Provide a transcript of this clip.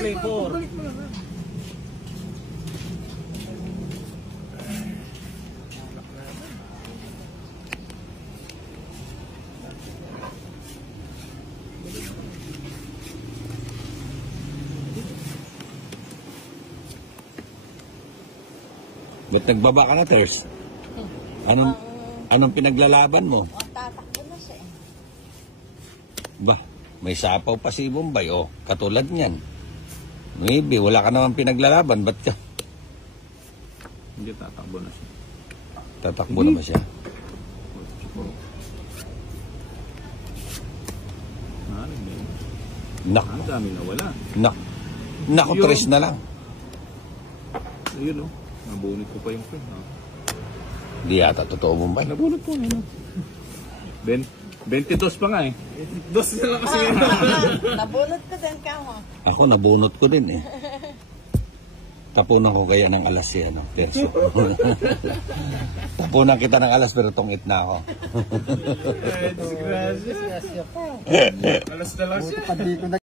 play 4. Ba't nagbaba ka na, Ters? Anong pinaglalaban mo? Tatakbo na siya. Ba, may sapaw pa si Bombay, oh. Katulad niyan. Maybe, wala ka naman pinaglalaban. Ba't ka? Hindi, tatakbo na siya. Tatakbo naman siya. Nak. Ang dami na wala. Naku, Ters na lang. Ayun, oh. Nabunot ko pa yung friend. Hindi yata, totoo, Bombay. Nabunot po, ano? 22 pa nga eh. 22 na lang kasi. Nabunot ko din ka mo. Ako, nabunot ko din eh. Tapunan ko kaya ng alas yan, no? Terso. Tapunan kita ng alas pero tungit na ako. Disgrasya. Alas na lang siya.